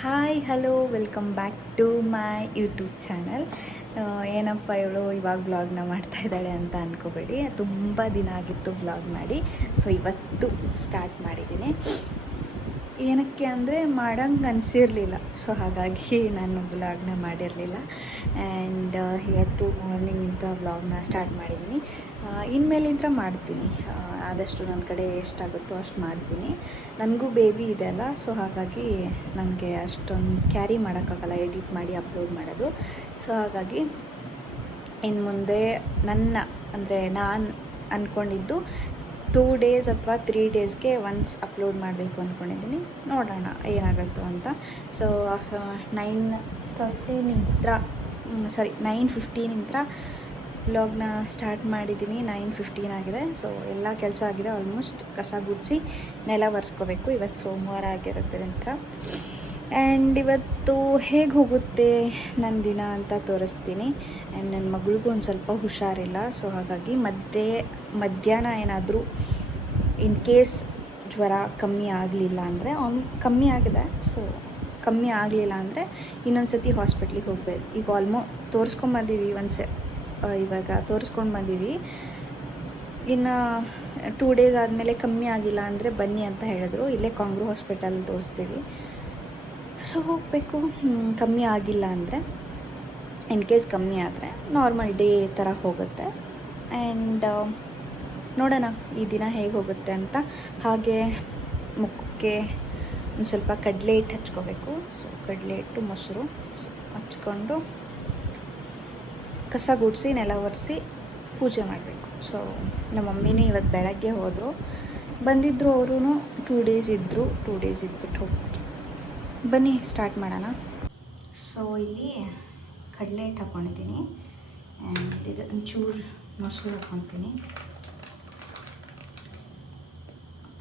Hi hello welcome back to my YouTube channel. ಏನಪ್ಪ ಇವಳು ಇವಾಗ ಬ್ಲಾಗ್ನ ಮಾಡ್ತಾ ಇದ್ದಾಳೆ ಅಂತ ಅಂದ್ಕೋಬೇಡಿ, ತುಂಬ ದಿನ ಆಗಿತ್ತು ಬ್ಲಾಗ್ ಮಾಡಿ. ಸೊ ಇವತ್ತು ಸ್ಟಾರ್ಟ್ ಮಾಡಿದ್ದೀನಿ. ಏನಕ್ಕೆ ಅಂದರೆ ಮಾಡೋಂಗೆ ಅನಿಸಿರಲಿಲ್ಲ, ಸೊ ಹಾಗಾಗಿ ನಾನು ಬ್ಲಾಗ್ನ ಮಾಡಿರಲಿಲ್ಲ. ಆ್ಯಂಡ್ ಇವತ್ತು ಮಾರ್ನಿಂಗಿಂದ ಬ್ಲಾಗ್ನ ಸ್ಟಾರ್ಟ್ ಮಾಡಿದ್ದೀನಿ. ಇನ್ಮೇಲಿಂದ ಮಾಡ್ತೀನಿ, ಆದಷ್ಟು ನನ್ನ ಕಡೆ ಎಷ್ಟಾಗುತ್ತೋ ಅಷ್ಟು ಮಾಡ್ತೀನಿ. ನನಗೂ ಬೇಬಿ ಇದೆ ಅಲ್ಲ, ಸೊ ಹಾಗಾಗಿ ನನಗೆ ಅಷ್ಟೊಂದು ಕ್ಯಾರಿ ಮಾಡೋಕ್ಕಾಗಲ್ಲ ಎಡಿಟ್ ಮಾಡಿ ಅಪ್ಲೋಡ್ ಮಾಡೋದು. ಸೊ ಹಾಗಾಗಿ ಇನ್ನು ಮುಂದೆ ನಾನು ಅಂದ್ಕೊಂಡಿದ್ದು 2 days ಅಥವಾ 3 daysಗೆ ಒನ್ಸ್ ಅಪ್ಲೋಡ್ ಮಾಡಬೇಕು ಅಂದ್ಕೊಂಡಿದ್ದೀನಿ. ನೋಡೋಣ ಏನಾಗುತ್ತೋ ಅಂತ. ಸೊ 9:15 ವ್ಲಾಗ್ನ ಸ್ಟಾರ್ಟ್ ಮಾಡಿದ್ದೀನಿ. 9:15 ಆಗಿದೆ. ಸೊ ಎಲ್ಲ ಕೆಲಸ ಆಗಿದೆ ಆಲ್ಮೋಸ್ಟ್. ಕಸ ಗುಡಿಸಿ ನೆಲ ಒರೆಸ್ಕೋಬೇಕು. ಇವತ್ತು ಸೋಮವಾರ ಆಗಿರುತ್ತೆ ಅಂತ. ಆ್ಯಂಡ್ ಇವತ್ತು ಹೇಗೆ ಹೋಗುತ್ತೆ ನನ್ನ ದಿನ ಅಂತ ತೋರಿಸ್ತೀನಿ. ಆ್ಯಂಡ್ ನನ್ನ ಮಗಳಿಗೂ ಒಂದು ಸ್ವಲ್ಪ ಹುಷಾರಿಲ್ಲ, ಸೊ ಹಾಗಾಗಿ ಮಧ್ಯಾಹ್ನ ಏನಾದರೂ ಇನ್ ಕೇಸ್ ಜ್ವರ ಕಮ್ಮಿ ಆಗಲಿಲ್ಲ ಅಂದರೆ, ಕಮ್ಮಿ ಆಗಿದೆ, ಸೊ ಕಮ್ಮಿ ಆಗಲಿಲ್ಲ ಅಂದರೆ ಇನ್ನೊಂದು ಸತಿ ಹಾಸ್ಪಿಟ್ಲಿಗೆ ಹೋಗಬೇಕು. ಈಗ ತೋರಿಸ್ಕೊಂಬಂದೀವಿ ಇವಾಗ ತೋರಿಸ್ಕೊಂಡು ಬಂದೀವಿ. ಇನ್ನು 2 days ಆದಮೇಲೆ ಕಮ್ಮಿ ಆಗಿಲ್ಲ ಅಂದರೆ ಬನ್ನಿ ಅಂತ ಹೇಳಿದ್ರು. ಇಲ್ಲೇ ಕಾಂಗ್ರೂ ಹಾಸ್ಪಿಟಲ್ ತೋರಿಸ್ತೀವಿ. ಸೊ ಹೋಗಬೇಕು. ಕಮ್ಮಿ ಆಗಿಲ್ಲ ಅಂದರೆ, ಇನ್ ಕೇಸ್ ಕಮ್ಮಿ ಆದರೆ ನಾರ್ಮಲ್ ಡೇ ಥರ ಹೋಗುತ್ತೆ. ಆ್ಯಂಡ್ ನೋಡೋಣ ಈ ದಿನ ಹೇಗೆ ಹೋಗುತ್ತೆ ಅಂತ. ಹಾಗೆ ಮುಖಕ್ಕೆ ಒಂದು ಸ್ವಲ್ಪ ಕಡಲೆ ಹಿಟ್ಟು ಹಚ್ಕೋಬೇಕು. ಸೊ ಕಡಲೆ ಹಿಟ್ಟು ಮೊಸರು ಹಚ್ಕೊಂಡು ಕಸ ಗುಡಿಸಿ ನೆಲ ಒರೆಸಿ ಪೂಜೆ ಮಾಡಬೇಕು. ಸೊ ನಮ್ಮ ಮಮ್ಮಿನೇ ಇವತ್ತು ಬೆಳಗ್ಗೆ ಹೋದರು, ಬಂದಿದ್ದರು. ಅವರು 2 days ಇದ್ದರು. 2 days ಇದ್ಬಿಟ್ಟು ಹೋಗ್ಬಿಟ್ಟು ಬನ್ನಿ ಸ್ಟಾರ್ಟ್ ಮಾಡೋಣ. ಸೊ ಇಲ್ಲಿ ಕಡಲೆ ಹಿಟ್ಟು ಹಾಕ್ಕೊಂಡಿದ್ದೀನಿ. ಆ್ಯಂಡ್ ಇದು ಒಂಚೂರು ಮೊಸರು ಹಾಕ್ಕೊತೀನಿ.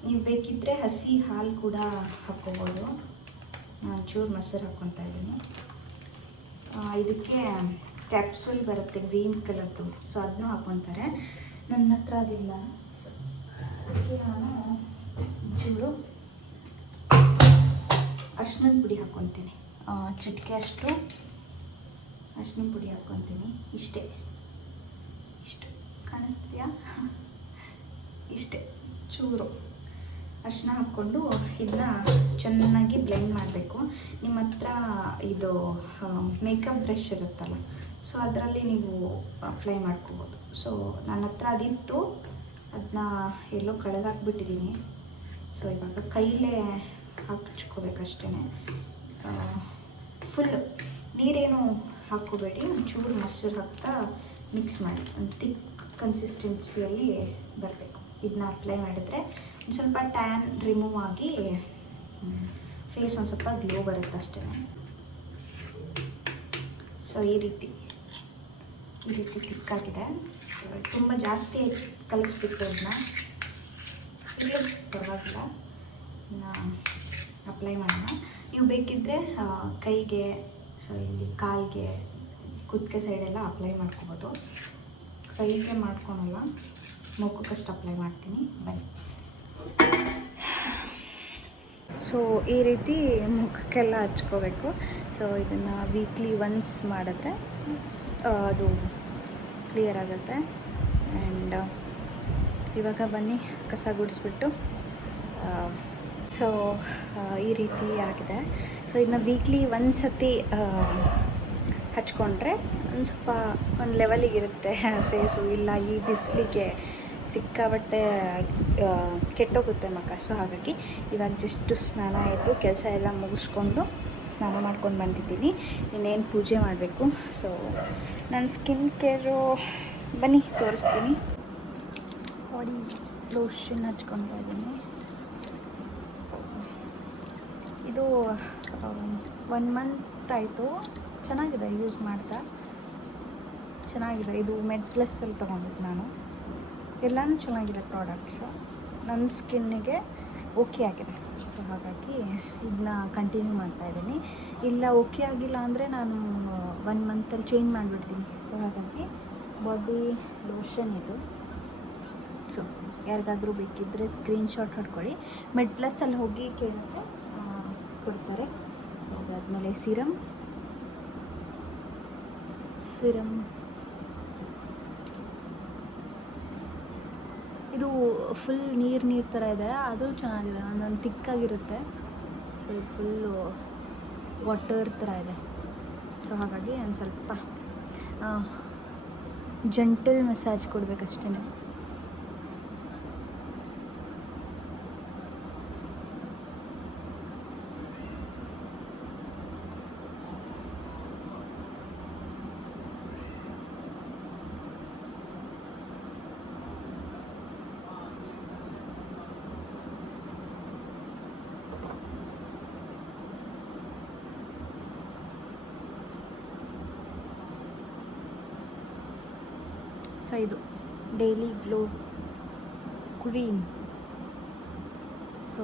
ನೀವು ಬೇಕಿದ್ದರೆ ಹಸಿ ಹಾಲು ಕೂಡ ಹಾಕ್ಕೋಬೋದು. ನಾನು ಚೂರು ಮೊಸರು ಹಾಕ್ಕೊತಾ ಇದ್ದೀನಿ. ಇದಕ್ಕೆ ಕ್ಯಾಪ್ಸೂಲ್ ಬರುತ್ತೆ ಗ್ರೀನ್ ಕಲರ್ದು, ಸೊ ಅದನ್ನೂ ಹಾಕ್ಕೊತಾರೆ. ನನ್ನ ಹತ್ರ ಅದಿಲ್ಲ, ಸೊ ಅದಕ್ಕೆ ನಾನು ಚೂರು ಅರ್ಶಿನದ ಪುಡಿ ಹಾಕ್ಕೊತೀನಿ. ಚಿಟಿಕೆ ಅಷ್ಟು ಅರ್ಶಿನ ಪುಡಿ ಹಾಕ್ಕೊತೀನಿ. ಇಷ್ಟು ಕಾಣಿಸ್ತೀಯಾ? ಇಷ್ಟೇ ಚೂರು ಅರ್ಶಿನ ಹಾಕ್ಕೊಂಡು ಇದನ್ನ ಚೆನ್ನಾಗಿ ಬ್ಲೆಂಡ್ ಮಾಡಬೇಕು. ನಿಮ್ಮ ಹತ್ರ ಇದು ಮೇಕಪ್ ಬ್ರಷ್ ಇರುತ್ತಲ್ಲ, ಸೊ ಅದರಲ್ಲಿ ನೀವು ಅಪ್ಲೈ ಮಾಡ್ಕೋಬೋದು. ಸೊ ನನ್ನ ಹತ್ರ ಅದಿತ್ತು, ಅದನ್ನ ಎಲ್ಲೋ ಕಳೆದಾಕ್ಬಿಟ್ಟಿದ್ದೀನಿ. ಸೊ ಇವಾಗ ಕೈಲೇ ಹಚ್ಕೋಬೇಕಷ್ಟೇ. ಫುಲ್ ನೀರೇನು ಹಾಕ್ಕೋಬೇಡಿ, ಒಂಚೂರು ಮೊಸರು ಹಾಕ್ತಾ ಮಿಕ್ಸ್ ಮಾಡಿ ಒಂದು ಥಿಕ್ ಕನ್ಸಿಸ್ಟೆನ್ಸಿಯಲ್ಲಿ ಬರಬೇಕು. ಇದನ್ನ ಅಪ್ಲೈ ಮಾಡಿದರೆ ಒಂದು ಸ್ವಲ್ಪ ಟ್ಯಾನ್ ರಿಮೂವ್ ಆಗಿ ಫೇಸ್ ಒಂದು ಸ್ವಲ್ಪ ಗ್ಲೋ ಬರುತ್ತೆ ಅಷ್ಟೇ. ಸೊ ಈ ರೀತಿ ತಿಕ್ಕಾಗಿದೆ. ತುಂಬ ಜಾಸ್ತಿ ಕಲಿಸ್ಬಿಟ್ಟು ಅದನ್ನ ಇಲ್ಲ ಪರವಾಗಿಲ್ಲ, ಅಪ್ಲೈ ಮಾಡೋಣ. ನೀವು ಬೇಕಿದ್ದರೆ ಕೈಗೆ, ಸೊ ಇಲ್ಲಿ ಕಾಲಿಗೆ, ಕುತ್ತಿಗೆ ಸೈಡೆಲ್ಲ ಅಪ್ಲೈ ಮಾಡ್ಕೋಬೋದು. ಕೈಗೆ ಮಾಡ್ಕೊಳಲ್ಲ, ಮುಖಕ್ಕಷ್ಟು ಅಪ್ಲೈ ಮಾಡ್ತೀನಿ. ಬನ್ನಿ. ಸೊ ಈ ರೀತಿ ಮುಖಕ್ಕೆಲ್ಲ ಹಚ್ಕೋಬೇಕು. ಸೊ ಇದನ್ನು ವೀಕ್ಲಿ ಒನ್ಸ್ ಮಾಡಿದ್ರೆ ಅದು ಕ್ಲಿಯರ್ ಆಗುತ್ತೆ. ಆ್ಯಂಡ್ ಇವಾಗ ಬನ್ನಿ ಕಸ ಗುಡಿಸ್ಬಿಟ್ಟು. ಸೊ ಈ ರೀತಿ ಆಗಿದೆ. ಸೊ ಇದನ್ನ ವೀಕ್ಲಿ ಒಂದು ಸತಿ ಹಚ್ಕೊಂಡ್ರೆ ಒಂದು ಸ್ವಲ್ಪ ಒಂದು ಲೆವೆಲಿಗಿರುತ್ತೆ ಫೇಸು. ಇಲ್ಲ ಈ ಬಿಸಿಲಿಗೆ ಸಿಕ್ಕಾಬಟ್ಟೆ ಕೆಟ್ಟೋಗುತ್ತೆ ಮುಖ. ಸೊ ಹಾಗಾಗಿ ಇವಾಗ ಜಸ್ಟು ಸ್ನಾನ ಆಯಿತು, ಕೆಲಸ ಎಲ್ಲ ಮುಗಿಸ್ಕೊಂಡು ಸ್ನಾನ ಮಾಡ್ಕೊಂಡು ಬಂದಿದ್ದೀನಿ. ಇನ್ನೇನು ಪೂಜೆ ಮಾಡಬೇಕು. ಸೊ ನನ್ನ ಸ್ಕಿನ್ ಕೇರು ಬನ್ನಿ ತೋರಿಸ್ತೀನಿ. ಬಾಡಿ ಲೋಷನ್ ಹಚ್ಕೊತಾ ಇದ್ದೀನಿ. ಇದು 1 month ಆಯಿತು. ಚೆನ್ನಾಗಿದೆ, ಯೂಸ್ ಮಾಡ್ತಾ ಚೆನ್ನಾಗಿದೆ. ಇದು ಮೆಡ್ಪ್ಲಸ್ಸಲ್ಲಿ ತೊಗೊಂಡಿದ್ದು ನಾನು. ಎಲ್ಲನೂ ಚೆನ್ನಾಗಿದೆ ಪ್ರಾಡಕ್ಟ್ಸು. ನನ್ನ ಸ್ಕಿನ್ನಿಗೆ ಓಕೆ ಆಗಿದೆ. ಸೊ ಹಾಗಾಗಿ ಇದನ್ನ ಕಂಟಿನ್ಯೂ ಮಾಡ್ತಾಯಿದ್ದೀನಿ. ಇಲ್ಲ ಓಕೆ ಆಗಿಲ್ಲ ಅಂದರೆ ನಾನು 1 monthಲ್ಲಿ ಚೇಂಜ್ ಮಾಡಿಬಿಡ್ತೀನಿ. ಸೊ ಹಾಗಾಗಿ ಬಾಡಿ ಲೋಷನ್ ಇದು. ಸೊ ಯಾರಿಗಾದರೂ ಬೇಕಿದ್ದರೆ ಸ್ಕ್ರೀನ್ಶಾಟ್ ಹೊಡ್ಕೊಳ್ಳಿ. ಮೆಡ್ಪ್ಲಸ್ಸಲ್ಲಿ ಹೋಗಿ ಕೇಳಿದ್ರೆ ಕೊಡ್ತಾರೆ. ಸೊ ಅದಾದಮೇಲೆ ಸಿರಮ್ ಇದು ಫುಲ್ ನೀರು ಥರ ಇದೆ, ಆದರೂ ಚೆನ್ನಾಗಿದೆ, ಒಂದೊಂದು ತಿಕ್ಕಾಗಿರುತ್ತೆ. ಸೊ ಇದು ಫುಲ್ಲು ವಾಟರ್ ಥರ ಇದೆ. ಸೊ ಹಾಗಾಗಿ ಒಂದು ಸ್ವಲ್ಪ ಜಂಟಲ್ ಮಸಾಜ್ ಕೊಡಬೇಕಷ್ಟೇ. ಸೊ ಇದು ಡೈಲಿ ಗ್ಲೋ ಕ್ರೀಮ್. ಸೊ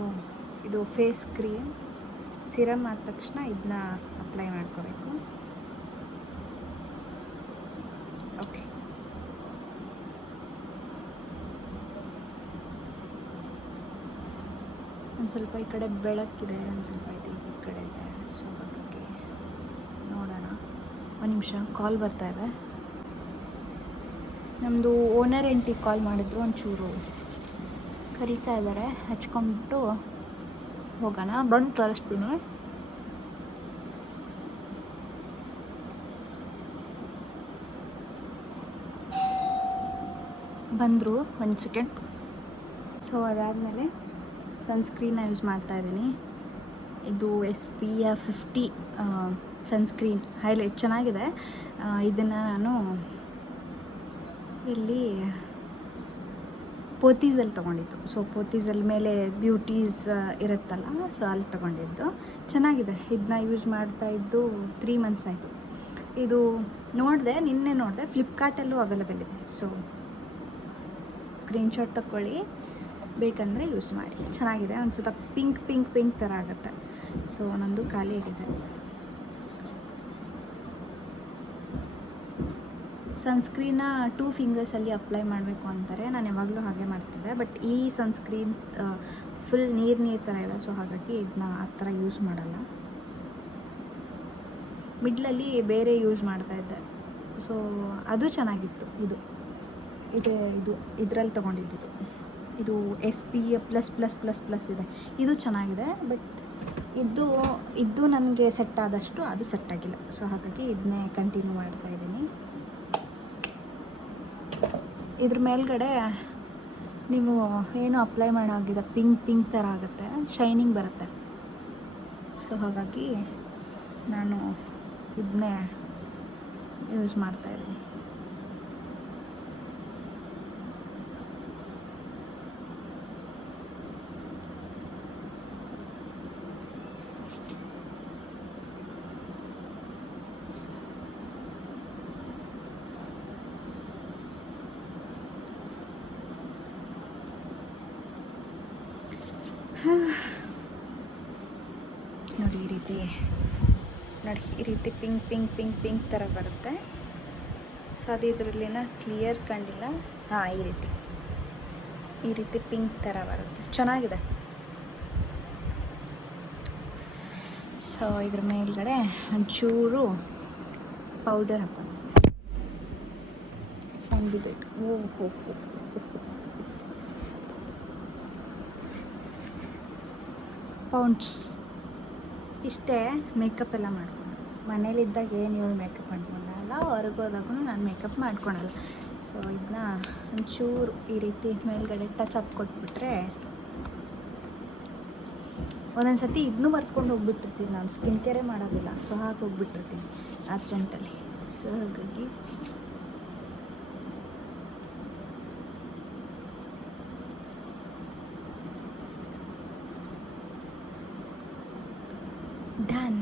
ಇದು ಫೇಸ್ ಕ್ರೀಮ್. ಸಿರಮ್ ಆದ ತಕ್ಷಣ ಇದನ್ನ ಅಪ್ಲೈ ಮಾಡ್ಕೋಬೇಕು. ಓಕೆ, ಒಂದು ಸ್ವಲ್ಪ ಈ ಕಡೆ ಬೆಳಕಿದೆ, ಒಂದು ಸ್ವಲ್ಪ ಇದು ಈ ಕಡೆ ಇದೆ. ಸೊ ಹಾಗಾಗಿ ನೋಡೋಣ. ಒಂದು ನಿಮಿಷ, ಕಾಲ್ ಬರ್ತಾ ಇದೆ. ನಮ್ಮದು ಓನರ್ ಎಂಟಿಗೆ ಕಾಲ್ ಮಾಡಿದ್ರು, ಒಂಚೂರು ಕರೀತಾ ಇದ್ದಾರೆ, ಹಚ್ಕೊಂಡ್ಬಿಟ್ಟು ಹೋಗೋಣ. ಬಂದು ತೋರಿಸ್ತೀನಿ. ಬಂದರು, ಒಂದು ಸೆಕೆಂಡ್. ಸೊ ಅದಾದಮೇಲೆ ಸನ್ಸ್ಕ್ರೀನ್ನ ಯೂಸ್ ಮಾಡ್ತಾಯಿದ್ದೀನಿ. ಇದು SPF 50 ಸನ್ಸ್ಕ್ರೀನ್ ಹೈಲೈಟ್ ಚೆನ್ನಾಗಿದೆ. ಇದನ್ನು ನಾನು ಇಲ್ಲಿ ಪೋತೀಸಲ್ಲಿ ತೊಗೊಂಡಿದ್ದು. ಸೊ ಪೋತೀಸಲ್ಲಿ ಮೇಲೆ ಬ್ಯೂಟೀಸ್ ಇರುತ್ತಲ್ಲ, ಸೊ ಅಲ್ಲಿ ತೊಗೊಂಡಿದ್ದು ಚೆನ್ನಾಗಿದೆ. ಇದನ್ನ ಯೂಸ್ ಮಾಡ್ತಾಯಿದ್ದು 3 ಮಂತ್ಸ್ ಆಯಿತು. ಇದು ನಿನ್ನೆ ನೋಡಿದೆ, ಫ್ಲಿಪ್ಕಾರ್ಟಲ್ಲೂ ಅವೈಲೇಬಲ್ ಇದೆ. ಸೊ ಸ್ಕ್ರೀನ್ಶಾಟ್ ತಗೊಳ್ಳಿ, ಬೇಕಂದರೆ ಯೂಸ್ ಮಾಡಿ, ಚೆನ್ನಾಗಿದೆ. ಒಂದು ಸ್ವಲ್ಪ ಪಿಂಕ್ ಥರ ಆಗುತ್ತೆ. ಸೊ ನಂದು ಖಾಲಿ ಆಗಿದೆ. ಸನ್ಸ್ಕ್ರೀನ್ನ 2 ಫಿಂಗರ್ಸಲ್ಲಿ ಅಪ್ಲೈ ಮಾಡಬೇಕು ಅಂತಾರೆ. ನಾನು ಯಾವಾಗಲೂ ಹಾಗೆ ಮಾಡ್ತಿದ್ದೆ, ಬಟ್ ಈ ಸನ್ಸ್ಕ್ರೀನ್ ಫುಲ್ ನೀರು ಥರ ಇದೆ. ಸೊ ಹಾಗಾಗಿ ಇದನ್ನ ಆ ಥರ ಯೂಸ್ ಮಾಡಲ್ಲ. ಮಿಡ್ಲಲ್ಲಿ ಬೇರೆ ಯೂಸ್ ಮಾಡ್ತಾಯಿದ್ದೆ. ಸೊ ಅದು ಚೆನ್ನಾಗಿತ್ತು. ಇದರಲ್ಲಿ ತೊಗೊಂಡಿದ್ದು ಇದು SPF++++ ಇದೆ. ಇದು ಚೆನ್ನಾಗಿದೆ, ಬಟ್ ಇದು ನನಗೆ ಸೆಟ್ ಆದಷ್ಟು ಅದು ಸೆಟ್ ಆಗಿಲ್ಲ. ಸೊ ಹಾಗಾಗಿ ಇದನ್ನೇ ಕಂಟಿನ್ಯೂ ಮಾಡ್ತಾಯಿದ್ದೀನಿ. ಇದ್ರ ಮೇಲ್ಗಡೆ ನೀವು ಏನು ಅಪ್ಲೈ ಮಾಡೋಗಿದೆ ಪಿಂಕ್ ಥರ ಆಗುತ್ತೆ, ಶೈನಿಂಗ್ ಬರುತ್ತೆ. ಸೊ ಹಾಗಾಗಿ ನಾನು ಇದನ್ನೇ ಯೂಸ್ ಮಾಡ್ತಾಯಿದ್ದೀನಿ. ನೋಡಿ ಈ ರೀತಿ ಪಿಂಕ್ ಥರ ಬರುತ್ತೆ. ಸೊ ಅದು ಇದರಲ್ಲಿನ ಕ್ಲಿಯರ್ ಕಂಡಿಲ್ಲ. ಈ ರೀತಿ ಪಿಂಕ್ ಥರ ಬರುತ್ತೆ, ಚೆನ್ನಾಗಿದೆ. ಸೊ ಇದ್ರ ಮೇಲ್ಗಡೆ ಒಂಚೂರು ಪೌಡರ್ ಹಾಕೋದು. ಬೇಕು. ಪೌಂಡ್ಸ್ ಇಷ್ಟೇ. ಮೇಕಪ್ ಎಲ್ಲ ಮಾಡ್ಕೊಂಡು ಮನೇಲಿದ್ದಾಗ ಏನು ಇವಳು ಮೇಕಪ್ ಮಾಡ್ಕೊಂಡಲ್ಲ, ಹೊರಗೆ ಹೋದಾಗೂ ನಾನು ಮೇಕಪ್ ಮಾಡ್ಕೊಳಲ್ಲ. ಸೊ ಇದನ್ನ ಒಂಚೂರು ಈ ರೀತಿ ಮೇಲ್ಗಡೆ ಟಚ್ ಅಪ್ ಕೊಟ್ಬಿಟ್ರೆ, ಒಂದೊಂದು ಸತಿ ಇದನ್ನೂ ಬರ್ತ್ಕೊಂಡು ಹೋಗ್ಬಿಟ್ಟಿರ್ತೀನಿ. ನಾನು ಸ್ಕಿನ್ ಕೇರೇ ಮಾಡೋದಿಲ್ಲ, ಸೊ ಹಾಗೆ ಹೋಗ್ಬಿಟ್ಟಿರ್ತೀನಿ ಅರ್ಜೆಂಟಲ್ಲಿ. ಸೊ ಹಾಗಾಗಿ ಡನ್.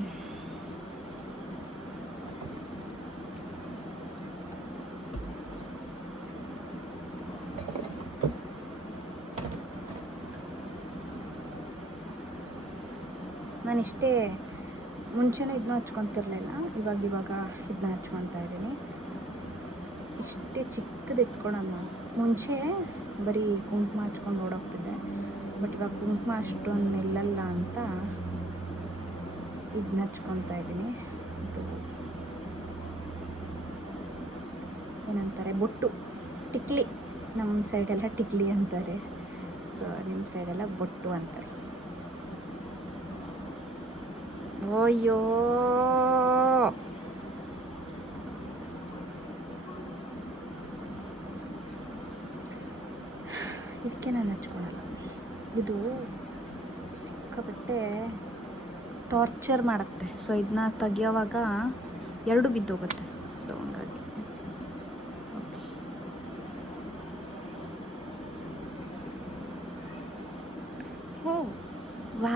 ನಾನಿಷ್ಟೇ ಮುಂಚೆನೇ ಇದನ್ನ ಹಚ್ಕೊತಿರ್ಲಿಲ್ಲ, ಇವಾಗ ಇದನ್ನ ಹಚ್ಕೊತಾ ಇದ್ದೀನಿ. ಇಷ್ಟೇ ಚಿಕ್ಕದು ಇಟ್ಕೊಳೋಣ. ಮುಂಚೆ ಬರೀ ಕುಂಕುಮ ಹಚ್ಕೊಂಡು ಓಡೋಗ್ತಿದ್ದೆ, ಬಟ್ ಇವಾಗ ಕುಂಕುಮ ಅಷ್ಟೊಂದು ನಿಲ್ಲಲ್ಲ ಅಂತ ಇದನ್ನ ಹಚ್ಕೊತಾ ಇದ್ದೀನಿ. ಇದು ಏನಂತಾರೆ, ಬೊಟ್ಟು, ಟಿಕ್ಲಿ. ನಮ್ಮ ಸೈಡೆಲ್ಲ ಟಿಕ್ಲಿ ಅಂತಾರೆ, ಸೊ ನಿಮ್ಮ ಸೈಡೆಲ್ಲ ಬೊಟ್ಟು ಅಂತಾರೆ. ಓಯ್ಯೋ, ಇದಕ್ಕೆ ನಾನು ಹಚ್ಕೊಳಲ್ಲ. ಇದು ಸಿಕ್ಕಾಪಟ್ಟೆ ಟಾರ್ಚರ್ ಮಾಡುತ್ತೆ. ಸೊ ಇದನ್ನ ತೆಗಿಯೋವಾಗ ಎರಡು ಬಿದ್ದೋಗುತ್ತೆ. ಸೊ ಹಂಗಾಗಿ ಓಕೆ. ಹೋ ವಾ,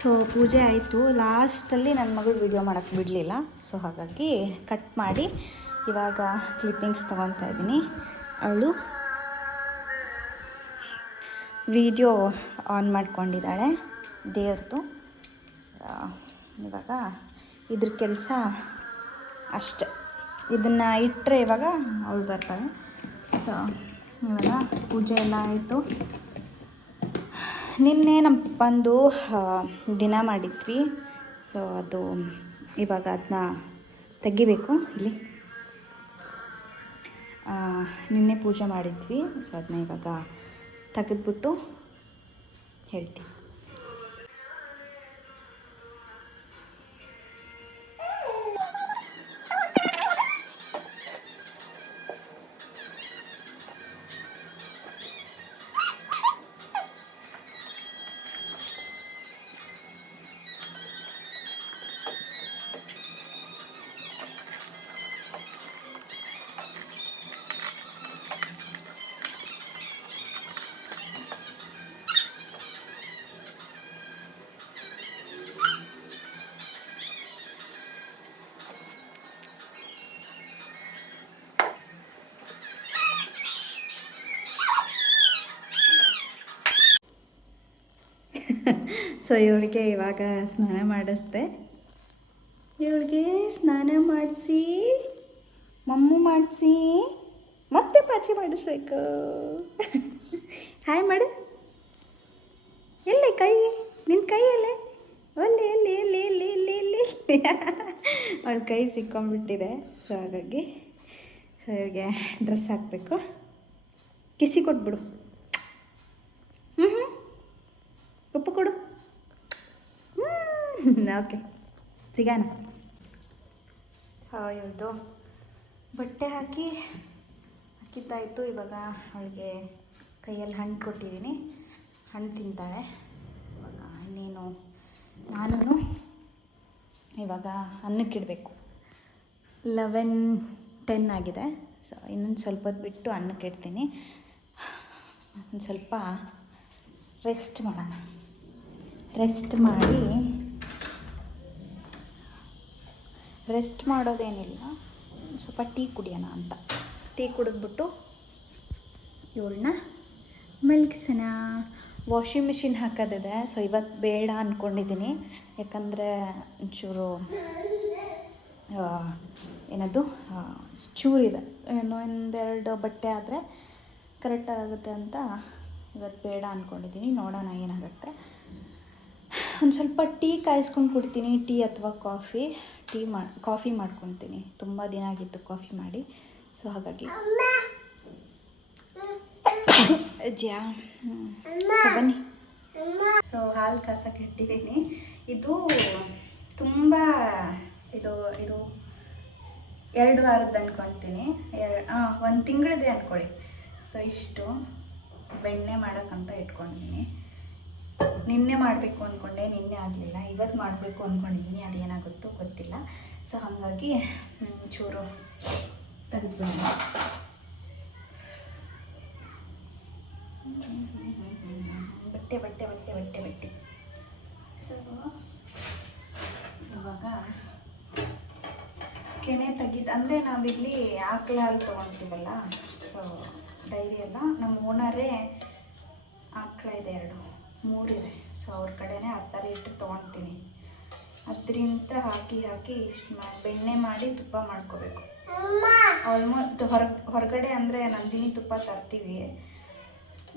ಸೊ ಪೂಜೆ ಆಯಿತು. ಲಾಸ್ಟಲ್ಲಿ ನನ್ನ ಮಗಳು ವಿಡಿಯೋ ಮಾಡೋಕ್ಕೆ ಬಿಡಲಿಲ್ಲ. ಸೊ ಹಾಗಾಗಿ ಕಟ್ ಮಾಡಿ ಇವಾಗ ಕ್ಲಿಪ್ಪಿಂಗ್ಸ್ ತೊಗೊತಾ ಇದ್ದೀನಿ. ಅವಳು ವಿಡಿಯೋ ಆನ್ ಮಾಡ್ಕೊಂಡಿದ್ದಾಳೆ ದೇವ್ರದ್ದು. ಇವಾಗ ಇದ್ರ ಕೆಲಸ ಅಷ್ಟೆ. ಇದನ್ನು ಇಟ್ಟರೆ ಇವಾಗ ಅವಳು ಬರ್ತಾಳೆ. ಸೊ ಇವಾಗ ಪೂಜೆ ಎಲ್ಲ ಆಯಿತು. ನಿನ್ನೆ ನಮ್ಮ ಪಪ್ಪಂದು ದಿನ ಮಾಡಿದ್ವಿ. ಸೊ ಅದು ಇವಾಗ ಅದನ್ನ ತೆಗಿಬೇಕು. ಇಲ್ಲಿ ನಿನ್ನೆ ಪೂಜೆ ಮಾಡಿದ್ವಿ. ಸೊ ಅದನ್ನ ಇವಾಗ ತೆಗೆದ್ಬಿಟ್ಟು ಹೇಳ್ತೀನಿ. ಸೊ ಇವಳಿಗೆ ಇವಾಗ ಸ್ನಾನ ಮಾಡಿಸ್ದೆ. ಇವಳಿಗೆ ಸ್ನಾನ ಮಾಡಿಸಿ ಮಮ್ಮು ಮಾಡಿಸಿ ಮತ್ತೆ ಪಾಚಿ ಮಾಡಿಸ್ಬೇಕು. ಹಾಯ್ ಮಾಡು. ಎಲ್ಲಿ ಕೈ, ನಿನ್ನ ಕೈಯಲ್ಲೇ ಒಲ್ಲಿ ಎಲ್ಲಿ ಎಲ್ಲಿ ಎಲ್ಲಿ ಎಲ್ಲಿ ಎಲ್ಲಿ ಅವಳ ಕೈ ಸಿಕ್ಕೊಂಡ್ಬಿಟ್ಟಿದೆ. ಸೊ ಹಾಗಾಗಿ ಸೊ ಇವಳಿಗೆ ಡ್ರೆಸ್ ಹಾಕಬೇಕು. ಕಿಸಿ ಕೊಟ್ಬಿಡು. ಉಪ್ಪು ಕೊಡು. ಓಕೆ, ಸಿಗೋಣ. ಇವತ್ತು ಬಟ್ಟೆ ಹಾಕಿದ್ದಾಯಿತು. ಇವಾಗ ಅವಳಿಗೆ ಕೈಯಲ್ಲಿ ಹಣ್ಣು ಕೊಟ್ಟಿದ್ದೀನಿ. ಹಣ್ಣು ತಿಂತಾಳೆ. ಇವಾಗ ಇನ್ನೇನು ನಾನು ಇವಾಗ ಅನ್ನಕ್ಕಿಡಬೇಕು. 11:10 ಆಗಿದೆ. ಸೊ ಇನ್ನೊಂದು ಸ್ವಲ್ಪ ಹೊತ್ತು ಬಿಟ್ಟು ಅನ್ನಕ್ಕಿಡ್ತೀನಿ. ಒಂದು ಸ್ವಲ್ಪ ರೆಸ್ಟ್ ಮಾಡೋಣ. ರೆಸ್ಟ್ ಮಾಡೋದೇನಿಲ್ಲ, ಸ್ವಲ್ಪ ಟೀ ಕುಡಿಯೋಣ ಅಂತ. ಟೀ ಕುಡಿದ್ಬಿಟ್ಟು ಇವಳನ್ನ ಮಲಗಿಸೋಣ. ವಾಷಿಂಗ್ ಮಿಷಿನ್ ಹಾಕೋದಿದೆ. ಸೊ ಇವತ್ತು ಬೇಡ ಅಂದ್ಕೊಂಡಿದ್ದೀನಿ. ಯಾಕಂದರೆ ಒಂಚೂರು ಏನದು ಚೂರಿದೆ. ಒಂದೆರಡು ಬಟ್ಟೆ ಆದರೆ ಕರೆಕ್ಟಾಗುತ್ತೆ ಅಂತ ಇವತ್ತು ಬೇಡ ಅಂದ್ಕೊಂಡಿದ್ದೀನಿ. ನೋಡೋಣ ಏನಾಗುತ್ತೆ. ಒಂದು ಸ್ವಲ್ಪ ಟೀ ಕಾಯಿಸ್ಕೊಂಡು ಕುಡ್ತೀನಿ. ಟೀ ಅಥವಾ ಕಾಫಿ. ಕಾಫಿ ಮಾಡ್ಕೊತೀನಿ. ತುಂಬ ದಿನ ಆಗಿತ್ತು ಕಾಫಿ ಮಾಡಿ, ಸೊ ಹಾಗಾಗಿ ಅಜ್ಜಾ ಬನ್ನಿ. ಸೊ ಹಾಲು ಕಸಕ್ಕೆ ಇಟ್ಟಿದ್ದೀನಿ. ಇದು ತುಂಬ ಇದು 2 ವಾರದ್ದು ಅಂದ್ಕೊಳ್ತೀನಿ. 1 ತಿಂಗಳದೇ ಅಂದ್ಕೊಳ್ಳಿ. ಸೊ ಇಷ್ಟು ಬೆಣ್ಣೆ ಮಾಡೋಕ್ಕಂತ ಇಟ್ಕೊಂಡಿದ್ದೀನಿ. ನಿನ್ನೆ ಮಾಡಬೇಕು ಅಂದ್ಕೊಂಡೆ, ನಿನ್ನೆ ಆಗಲಿಲ್ಲ. ಇವತ್ತು ಮಾಡಬೇಕು ಅಂದ್ಕೊಂಡಿದ್ದೀನಿ, ಅದೇನಾಗುತ್ತೋ ಗೊತ್ತಿಲ್ಲ. ಸೊ ಹಾಗಾಗಿ ಚೂರು ತೆಗೆದುಬಿಡೋಣ. ಬಟ್ಟೆ ಬಟ್ಟೆ ಬಟ್ಟೆ ಬಟ್ಟೆ ಬಟ್ಟೆ ಸೊ ಇವಾಗ ಕೆನೆ ತೆಗಿದು, ಅಂದರೆ ನಾವಿಲ್ಲಿ ಆಕಳ ಹಾಲು ತೊಗೊತೀವಲ್ಲ, ಸೊ ಡೈರಿ ಎಲ್ಲ ನಮ್ಮ ಓನರೇ ಆಕಳ ಇದೆ, 2-3 ಇದೆ. ಸೊ ಅವ್ರ ಕಡೆನೇ 10 ಲೀಟ್ರ್ ತೊಗೊತೀನಿ. ಅದರಿಂದ ಹಾಕಿ ಇಷ್ಟು ಬೆಣ್ಣೆ ಮಾಡಿ ತುಪ್ಪ ಮಾಡ್ಕೋಬೇಕು. ಆಲ್ಮೋಸ್ಟ್ ಹೊರಗಡೆ ಅಂದರೆ ನಂದಿನಿ ತುಪ್ಪ ತರ್ತೀವಿ,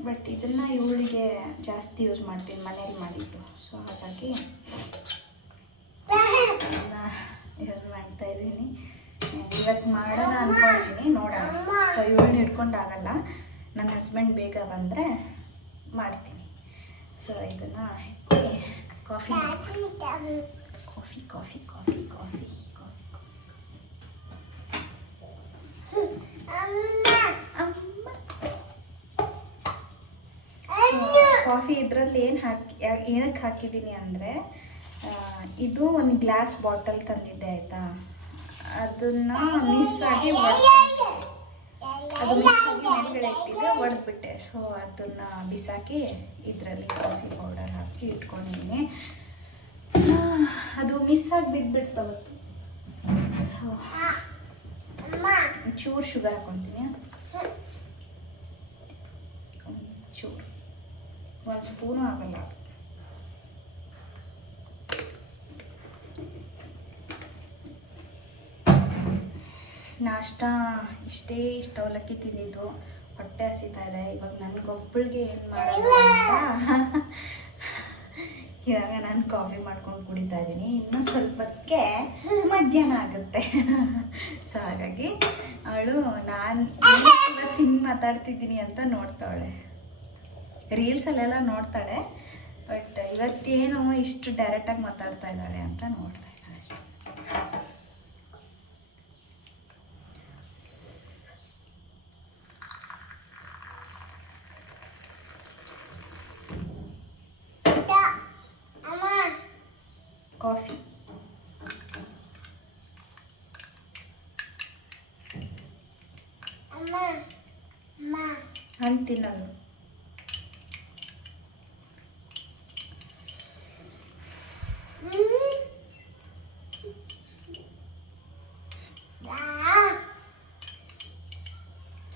ಬಟ್ ಇದನ್ನು ಇವಳಿಗೆ ಜಾಸ್ತಿ ಯೂಸ್ ಮಾಡ್ತೀನಿ, ಮನೇಲಿ ಮಾಡಿದ್ದು. ಸೊ ಹಾಗಾಗಿ ಅದನ್ನು ಯೂಸ್ ಮಾಡ್ತಾಯಿದ್ದೀನಿ. ಇವತ್ತು ಮಾಡೋಣ ಅಂದ್ಕೊಂಡಿದ್ದೀನಿ, ನೋಡೋಣ. ಸೊ ಇವಳನ್ನ ಹಿಡ್ಕೊಂಡಾಗಲ್ಲ, ನನ್ನ ಹಸ್ಬೆಂಡ್ ಬೇಗ ಬಂದರೆ ಮಾಡ್ತೀನಿ. ಸೊ ಇದನ್ನು coffee coffee coffee coffee coffee coffee ಇದರಲ್ಲಿ ಏನಕ್ಕೆ ಹಾಕಿದ್ದೀನಿ ಅಂದರೆ, ಇದು ಒಂದು ಗ್ಲಾಸ್ ಬಾಟಲ್ ತಂದಿದ್ದೆ ಆಯಿತಾ, ಅದನ್ನು ಮಿಸ್ ಆಗಿ ಮೇಲ್ಗಡೆ ಇಟ್ಟಿದ್ದೆ, ಒಡೆದ್ಬಿಟ್ಟೆ. ಸೊ ಅದನ್ನು ಬಿಸಾಕಿ ಇದರಲ್ಲಿ ಕಾಫಿ ಪೌಡರ್ ಹಾಕಿ ಇಟ್ಕೊಂಡಿದ್ದೀನಿ. ಅದು ಮಿಸ್ ಆಗಿ ಬಿದ್ದುಬಿಡ್ತವತ್ತು. ಚೂರು ಶುಗರ್ ಹಾಕ್ಕೊತೀನಿ, ಚೂರು, 1 ಸ್ಪೂನು ಆಗಲ್ಲ. ನಾಷ್ಟ ಇಷ್ಟು ಅವಲಕ್ಕಿ ತಿಂದಿದ್ದು, ಹೊಟ್ಟೆ ಹಸಿತಾ ಇದೆ. ಇವಾಗ ನನಗೊಬ್ಬಳಿಗೆ ಏನು ಮಾಡೋದು ಅಂತ ಇವಾಗ ನಾನು ಕಾಫಿ ಮಾಡ್ಕೊಂಡು ಕುಡಿತಾ ಇದ್ದೀನಿ. ಇನ್ನೂ ಸ್ವಲ್ಪ ಹೊತ್ತಿಗೆ ಮಧ್ಯಾಹ್ನ ಆಗುತ್ತೆ. ಸೊ ಹಾಗಾಗಿ ಅವಳು ನಾನು ಇವತ್ತು ಹಿಂಗೆ ಮಾತಾಡ್ತಿದ್ದೀನಿ ಅಂತ ನೋಡ್ತಾವಳೆ. ರೀಲ್ಸಲ್ಲೆಲ್ಲ ನೋಡ್ತಾಳೆ, ಬಟ್ ಇವತ್ತೇನು ಇಷ್ಟು ಡೈರೆಕ್ಟಾಗಿ ಮಾತಾಡ್ತಾ ಇದ್ದಾಳೆ ಅಂತ ನೋಡ್ತಾ ಇದ್ದಾಳೆ ಅಷ್ಟೇ. ಕಾಫಿ ಹಣ್ಣು ತಿನ್ನೋದು.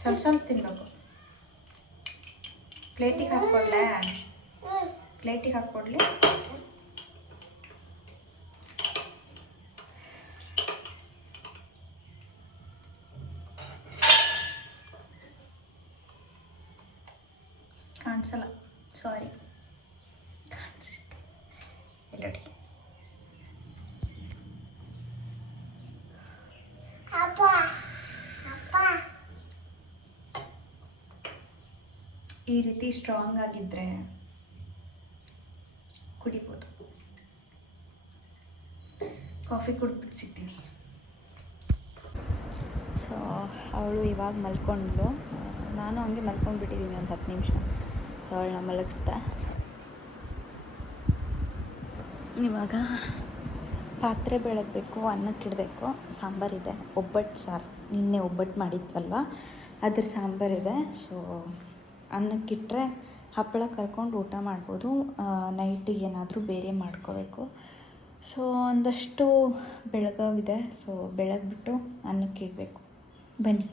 ಸ್ವಲ್ಪ ತಿನ್ಬೇಕು. ಪ್ಲೇಟಿಗೆ ಹಾಕ್ಕೊಡ್ಲೇ? ಪ್ಲೇಟಿಗೆ ಹಾಕ್ಕೊಡ್ಲಿ? ಕಾಣಿಸಲ್ಲ, ಸಾರಿ. ಎಲ್ಲಡಿ ಈ ರೀತಿ ಸ್ಟ್ರಾಂಗ್ ಆಗಿದ್ದರೆ ಕುಡಿಬೋದು. ಕಾಫಿ ಕುಡಿದ್ಬಿಟ್ಟು ಸಿಗ್ತೀನಿ. ಸೊ ಅವಳು ಇವಾಗ ಮಲ್ಕೊಂಡ್ಳು, ನಾನು ಹಂಗೆ ಮಲ್ಕೊಂಡ್ಬಿಟ್ಟಿದ್ದೀನಿ ಒಂದು 10 ನಿಮಿಷ. ಅವಳನ್ನ ಮಲಗಿಸ್ದೆ. ಇವಾಗ ಪಾತ್ರೆ ಬೆಳಗಬೇಕು, ಅನ್ನಕ್ಕಿಡಬೇಕು. ಸಾಂಬಾರಿದೆ, ಒಬ್ಬಟ್ಟು ಸಾರು, ನಿನ್ನೆ ಒಬ್ಬಟ್ಟು ಮಾಡಿದ್ವಲ್ವ ಅದ್ರ ಸಾಂಬಾರಿದೆ. ಸೊ ಅನ್ನಕ್ಕಿಟ್ಟರೆ ಹಪ್ಪಳ ಕರ್ಕೊಂಡು ಊಟ ಮಾಡ್ಬೋದು. ನೈಟಿಗೆ ಏನಾದರೂ ಬೇರೆ ಮಾಡ್ಕೋಬೇಕು. ಸೊ ಒಂದಷ್ಟು ಬೆಳಗಾವಿದೆ, ಸೊ ಬೆಳಗ್ಬಿಟ್ಟು ಅನ್ನಕ್ಕಿಡಬೇಕು. ಬನ್ನಿ.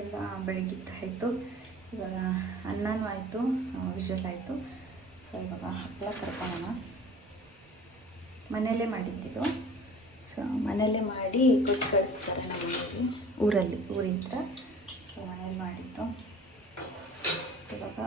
ಎಲ್ಲ ಬೆಳಗಿತ್ತಾಯಿತು. ಇವಾಗ ಅನ್ನನೂ ಆಯಿತು, ವಿಷಲ್ ಆಯಿತು. ಸೊ ಇವಾಗ ಹಪ್ಪಳ ಕರ್ಕೊಳ್ಳೋಣ. ಮನೆಯಲ್ಲೇ ಮಾಡಿದ್ದಿದ್ದು. ಸೊ ಮನೆಯಲ್ಲೇ ಮಾಡಿ ಕೊಟ್ಟು ಕಳಿಸ್ತಾರೆ ನಮ್ಮ ಊರಲ್ಲಿ, ಊರಿಂದ. ಸೊ ಮನೇಲಿ ಮಾಡಿದ್ದು. ಇವಾಗ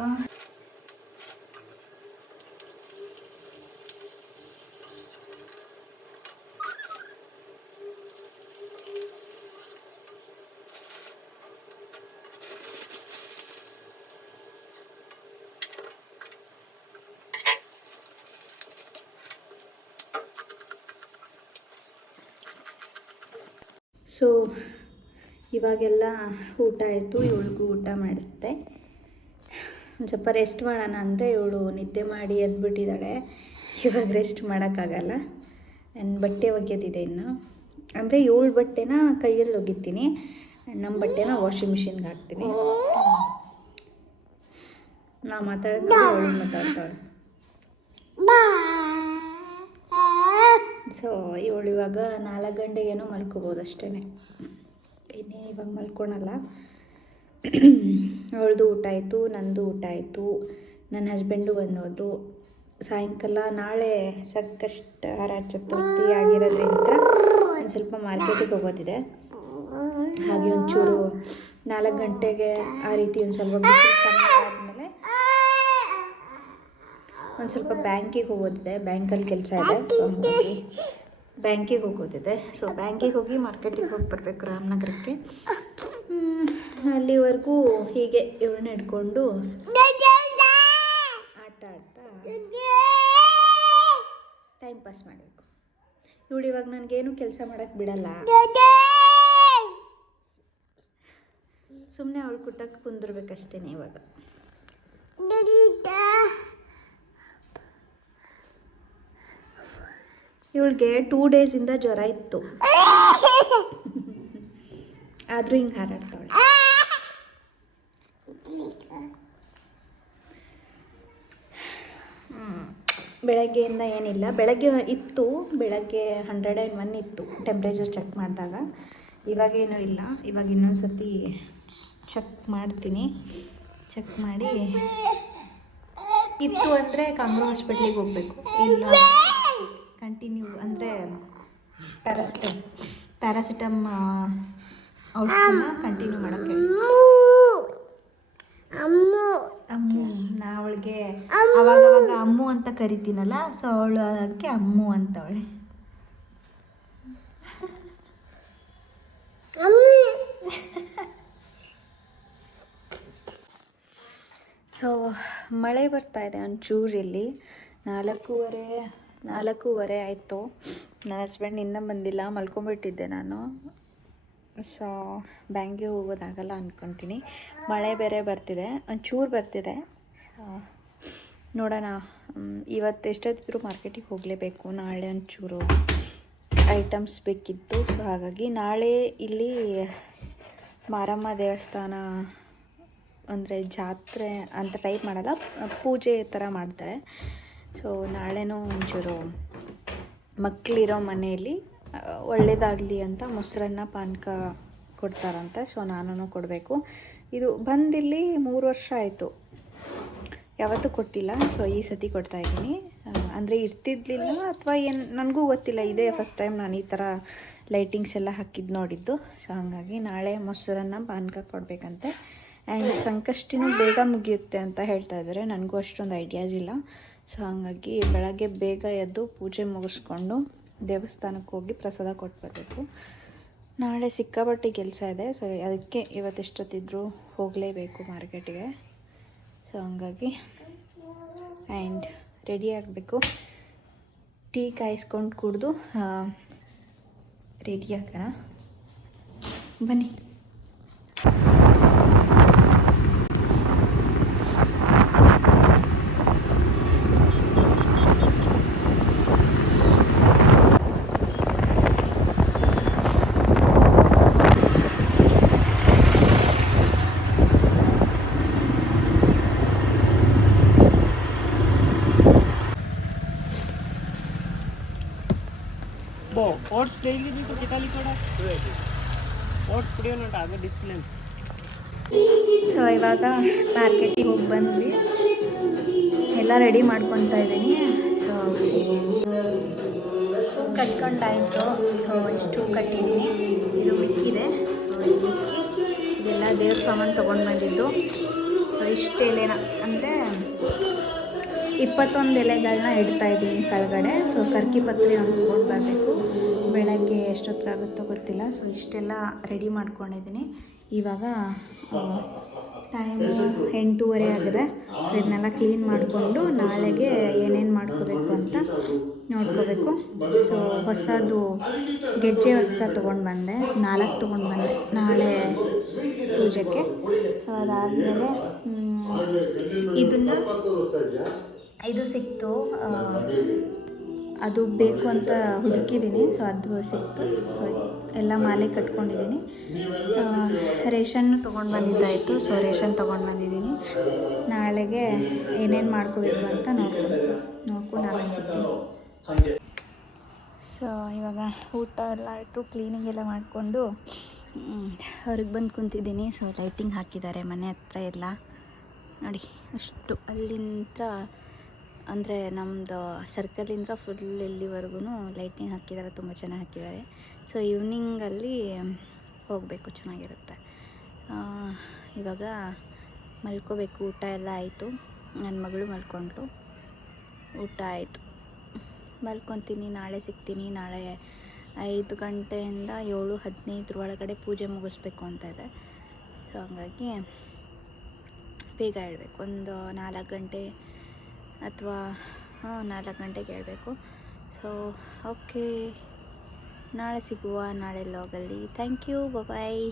ಸೊ ಇವಾಗೆಲ್ಲ ಊಟ ಆಯಿತು. ಇವಳಿಗೂ ಊಟ ಮಾಡಿಸ್ದೆ. ಒಂದು ಸ್ವಲ್ಪ ರೆಸ್ಟ್ ಮಾಡೋಣ ಅಂದರೆ ಇವಳು ನಿದ್ದೆ ಮಾಡಿ ಎದ್ಬಿಟ್ಟಿದ್ದಾಳೆ. ಇವಾಗ ರೆಸ್ಟ್ ಮಾಡೋಕ್ಕಾಗಲ್ಲ. ನನ್ನ ಬಟ್ಟೆ ಒಗೆಯೋದಿದೆ ಇನ್ನು. ಅಂದರೆ ಇವಳು ಬಟ್ಟೆನ ಕೈಯಲ್ಲಿ ಒಗಿತೀನಿ, ನಮ್ಮ ಬಟ್ಟೆನ ವಾಷಿಂಗ್ ಮಿಷಿನ್ಗೆ ಹಾಕ್ತೀನಿ. ನಾ ಮಾತಾಡಿದ್ರೆ ಅವಳು ಮಾತಾಡ್ತಾಳೆ. ಸೊ ಇವಳು ಇವಾಗ 4 ಗಂಟೆಗೇನೋ ಮಲ್ಕೋಬೋದು ಅಷ್ಟೇ. ಇನ್ನೇ ಇವಾಗ ಮಲ್ಕೊಳಲ್ಲ. ಅವಳದು ಊಟ ಆಯಿತು, ನನ್ನದು ಊಟ ಆಯಿತು. ನನ್ನ ಹಸ್ಬೆಂಡು ಬಂದೋದ್ರು. ಸಾಯಂಕಾಲ ನಾಳೆ ಸಂಕಷ್ಟಹರ ಚತುರ್ಥಿ ಆಗಿರೋದ್ರಿಂದ ಒಂದು ಸ್ವಲ್ಪ ಮಾರ್ಕೆಟಿಗೆ ಹೋಗೋದಿದೆ. ಹಾಗೆ ಒಂಚೂರು 4 ಗಂಟೆಗೆ ಆ ರೀತಿ ಒಂದು ಸ್ವಲ್ಪ ಬಿಸಿಲು ಕಮ್ಮಿ ಆದಮೇಲೆ ಒಂದು ಸ್ವಲ್ಪ ಬ್ಯಾಂಕಿಗೆ ಹೋಗೋದಿದೆ. ಬ್ಯಾಂಕಲ್ಲಿ ಕೆಲಸ ಇದೆ, ಬ್ಯಾಂಕಿಗೆ ಹೋಗೋದಿದೆ. ಸೊ ಬ್ಯಾಂಕಿಗೆ ಹೋಗಿ ಮಾರ್ಕೆಟಿಗೆ ಹೋಗಿ ಬರಬೇಕು ರಾಮನಗರಕ್ಕೆ. ಅಲ್ಲಿವರೆಗೂ ಹೀಗೆ ಇವಳನ್ನ ಹಿಡ್ಕೊಂಡು ಆಟ ಆಡ್ತಾ ಟೈಮ್ ಪಾಸ್ ಮಾಡಬೇಕು. ಇವಳು ಇವಾಗ ನನಗೇನು ಕೆಲಸ ಮಾಡೋಕ್ಕೆ ಬಿಡಲ್ಲ. ಸುಮ್ಮನೆ ಅವಳು ಕುಟ್ಟಕ್ಕೆ ಕುಂದಿರ್ಬೇಕಷ್ಟೇ ಇವಾಗ. ಇವಳಿಗೆ 2 ಡೇಸಿಂದ ಜ್ವರ ಇತ್ತು, ಆದರೂ ಹಿಂಗೆ ಹಾರಾಡ್ತಾವಳೆ. ಬೆಳಗ್ಗೆಯಿಂದ ಏನಿಲ್ಲ. ಬೆಳಗ್ಗೆ ಇತ್ತು, ಬೆಳಗ್ಗೆ 101 ಇತ್ತು ಟೆಂಪ್ರೇಚರ್ ಚೆಕ್ ಮಾಡಿದಾಗ. ಇವಾಗೇನೂ ಇಲ್ಲ. ಇವಾಗ ಇನ್ನೊಂದು ಸತಿ ಚೆಕ್ ಮಾಡ್ತೀನಿ. ಚೆಕ್ ಮಾಡಿ ಇತ್ತು ಅಂದರೆ ಕಾಂಗ್ರೋ ಹಾಸ್ಪಿಟ್ಲಿಗೆ ಹೋಗಬೇಕು. ಇಲ್ಲ ಕಂಟಿನ್ಯೂ ಅಂದರೆ ಪ್ಯಾರಾಸಿಟಮ್ ಔಷಧಿನ ಕಂಟಿನ್ಯೂ ಮಾಡೋಕ್ಕೆ. ಅಮ್ಮು, ನಾ ಅವಳಿಗೆ ಅವಾಗವಾಗ ಅಮ್ಮು ಅಂತ ಕರಿತೀನಲ್ಲ, ಸೊ ಅವಳು ಅದಕ್ಕೆ ಅಮ್ಮು ಅಂತವಳೆ. ಸೊ ಮಳೆ ಬರ್ತಾ ಇದೆ ಒಂಚೂರು. ಇಲ್ಲಿ 4:15 ಆಯಿತು. ನನ್ನ ಹಸ್ಬೆಂಡ್ ಇನ್ನೂ ಬಂದಿಲ್ಲ, ಮಲ್ಕೊಂಬಿಟ್ಟಿದ್ದೆ ನಾನು. ಸೊ ಬ್ಯಾಂಕಿಗೆ ಹೋಗೋದಾಗಲ್ಲ ಅಂದ್ಕೊತೀನಿ. ಮಳೆ ಬೇರೆ ಬರ್ತಿದೆ, ಒಂಚೂರು ಬರ್ತಿದೆ. ನೋಡೋಣ. ಇವತ್ತು ಎಷ್ಟೊತ್ತಿದ್ರು ಮಾರ್ಕೆಟಿಗೆ ಹೋಗಲೇಬೇಕು. ನಾಳೆ ಒಂಚೂರು ಐಟಮ್ಸ್ ಬೇಕಿತ್ತು. ಸೊ ಹಾಗಾಗಿ ನಾಳೆ ಇಲ್ಲಿ ಮಾರಮ್ಮ ದೇವಸ್ಥಾನ ಅಂದರೆ ಜಾತ್ರೆ ಅಂತ ಟೈಪ್ ಮಾಡಲ್ಲ, ಪೂಜೆ ಥರ ಮಾಡ್ತಾರೆ. ಸೊ ನಾಳೆನೂ ಒಂಚೂರು ಮಕ್ಕಳಿರೋ ಮನೆಯಲ್ಲಿ ಒಳ್ಳೆಯದಾಗಲಿ ಅಂತ ಮೊಸರನ್ನ ಪಾನಕ ಕೊಡ್ತಾರಂತೆ. ಸೊ ನಾನು ಕೊಡಬೇಕು. ಇದು ಬಂದಿಲ್ಲಿ 3 ವರ್ಷ ಆಯಿತು, ಯಾವತ್ತೂ ಕೊಟ್ಟಿಲ್ಲ. ಸೊ ಈ ಸತಿ ಕೊಡ್ತಾಯಿದ್ದೀನಿ. ಅಂದರೆ ಇರ್ತಿದ್ಲಿಲ್ಲ ಅಥವಾ ಏನು ನನಗೂ ಗೊತ್ತಿಲ್ಲ. ಇದೇ ಫಸ್ಟ್ ಟೈಮ್ ನಾನು ಈ ಥರ ಲೈಟಿಂಗ್ಸ್ ಎಲ್ಲ ಹಾಕಿದ್ದು ನೋಡಿದ್ದು. ಸೊ ಹಾಗಾಗಿ ನಾಳೆ ಮೊಸರನ್ನ ಪಾನಕ ಕೊಡಬೇಕಂತೆ. ಆ್ಯಂಡ್ ಸಂಕಷ್ಟಿನೂ ಬೇಗ ಮುಗಿಯುತ್ತೆ ಅಂತ ಹೇಳ್ತಾ ಇದ್ದಾರೆ. ನನಗೂ ಅಷ್ಟೊಂದು ಐಡಿಯಾಸ್ ಇಲ್ಲ. ಸೊ ಹಾಗಾಗಿ ಬೆಳಗ್ಗೆ ಬೇಗ ಎದ್ದು ಪೂಜೆ ಮುಗಿಸ್ಕೊಂಡು ದೇವಸ್ಥಾನಕ್ಕೆ ಹೋಗಿ ಪ್ರಸಾದ ಕೊಟ್ಟು ಬರಬೇಕು. ನಾಳೆ ಸಿಕ್ಕಾಪಟ್ಟೆ ಕೆಲಸ ಇದೆ. ಸೊ ಅದಕ್ಕೆ ಇವತ್ತೆಷ್ಟೊತ್ತಿದ್ರೂ ಹೋಗಲೇಬೇಕು ಮಾರ್ಕೆಟಿಗೆ. ಸೊ ಹಂಗಾಗಿ ಆ್ಯಂಡ್ ರೆಡಿ ಆಗಬೇಕು. ಟೀ ಕಾಯಿಸ್ಕೊಂಡು ಕುಡಿದು ರೆಡಿ ಆಗೋಣ. ಬನ್ನಿ. ओट्स डेली भी तो कितना लिखोड़ा ओट्स कुड़ियो ना आगे डिस्प्ले ಸೊ ಇವಾಗ ಮಾರ್ಕೆಟಿಗೆ ಹೋಗಿ ಬಂದ್ವಿ, ಎಲ್ಲ ರೆಡಿ ಮಾಡ್ಕೊತಾ ಇದ್ದೀನಿ. So who ಕಟ್ಕೊಂಡಾಯಿತು. ಸೊ ಇಷ್ಟು ಹೂ ಕಟ್ಟಿದ್ದೀನಿ, ಇದು ಮಿಕ್ಕಿದೆ. ಸೊ ಇದು ಮಿಕ್ಕಿ ಇದೆಲ್ಲ ದೇವ್ರ ಸಾಮಾನು ತೊಗೊಂಡು ಬಂದಿದ್ದು. ಸೊ ಇಷ್ಟು ಎಲೆನ ಅಂದರೆ 21 ಎಲೆಗಳನ್ನ ಇಡ್ತಾ ಇದ್ದೀನಿ ಕೆಳಗಡೆ. ಸೊ ಕರ್ಕಿ ಪತ್ರಿ ಒಂದು ತೊಗೊಂಡು ಬರಬೇಕು, ಬೆಳಗ್ಗೆ ಎಷ್ಟೊತ್ತಾಗುತ್ತೋ ಗೊತ್ತಿಲ್ಲ. ಸೊ ಇಷ್ಟೆಲ್ಲ ರೆಡಿ ಮಾಡ್ಕೊಂಡಿದ್ದೀನಿ. ಇವಾಗ ಟೈಮ್ 8:30 ಆಗಿದೆ. ಸೊ ಇದನ್ನೆಲ್ಲ ಕ್ಲೀನ್ ಮಾಡಿಕೊಂಡು ನಾಳೆಗೆ ಏನೇನು ಮಾಡ್ಕೋಬೇಕು ಅಂತ ನೋಡ್ಕೋಬೇಕು. ಸೊ ಹೊಸದು ಗೆಜ್ಜೆ ವಸ್ತ್ರ ತೊಗೊಂಡು ಬಂದೆ, 4 ತೊಗೊಂಡು ಬಂದೆ ನಾಳೆ ಪೂಜೆಗೆ. ಸೊ ಅದಾದಮೇಲೆ ಇದು ಸಿಕ್ತು, ಅದು ಬೇಕು ಅಂತ ಹುಡುಕಿದ್ದೀನಿ. ಸೊ ಅದು ಸಿಕ್ತು. ಸೊ ಎಲ್ಲ ಮಾಲೆ ಕಟ್ಕೊಂಡಿದ್ದೀನಿ. ರೇಷನ್ನು ತೊಗೊಂಡು ಬಂದಿದ್ದಾಯಿತು. ಸೊ ರೇಷನ್ ತೊಗೊಂಡು ಬಂದಿದ್ದೀನಿ. ನಾಳೆಗೆ ಏನೇನು ಮಾಡ್ಕೋಬೇಕು ಅಂತ ನೋಡ್ಕೊಂಡು ಆಮೇಲೆ ಸಿಗ್ತೀನಿ. ಸೊ ಇವಾಗ ಊಟ ಎಲ್ಲ ಆಯಿತು, ಕ್ಲೀನಿಂಗ್ ಎಲ್ಲ ಮಾಡಿಕೊಂಡು ಹೊರಗೆ ಬಂದು ಕುಂತಿದ್ದೀನಿ. ಸೊ ಲೈಟಿಂಗ್ ಹಾಕಿದ್ದಾರೆ ಮನೆ ಹತ್ರ ಎಲ್ಲ ನೋಡಿ. ಅಷ್ಟು ಅಲ್ಲಿಂದ ಅಂದರೆ ನಮ್ಮದು ಸರ್ಕಲಿಂದ ಫುಲ್ ಇಲ್ಲಿವರೆಗೂ ಲೈಟಿಂಗ್ ಹಾಕಿದ್ದಾರೆ, ತುಂಬ ಚೆನ್ನಾಗಿ ಹಾಕಿದ್ದಾರೆ. ಸೊ ಈವ್ನಿಂಗಲ್ಲಿ ಹೋಗಬೇಕು, ಚೆನ್ನಾಗಿರುತ್ತೆ. ಇವಾಗ ಮಲ್ಕೋಬೇಕು. ಊಟ ಎಲ್ಲ ಆಯಿತು, ನನ್ನ ಮಗಳು ಮಲ್ಕೊಂಡ್ಳು, ಊಟ ಆಯಿತು, ಮಲ್ಕೊತೀನಿ. ನಾಳೆ ಸಿಗ್ತೀನಿ. ನಾಳೆ 5 ಗಂಟೆಯಿಂದ 7:15 ಒಳಗಡೆ ಪೂಜೆ ಮುಗಿಸ್ಬೇಕು ಅಂತ ಇದೆ. ಸೊ ಹಂಗಾಗಿ ಬೇಗ ಹೇಳ್ಬೇಕು, ಒಂದು 4 ಗಂಟೆ ಅಥವಾ 4 ಗಂಟೆಗೆ ಹೇಳಬೇಕು. ಸೊ ಓಕೆ, ನಾಳೆ ಸಿಗುವ, ನಾಳೆ ಲಾಗಲ್ಲಿ. Thank you, bye.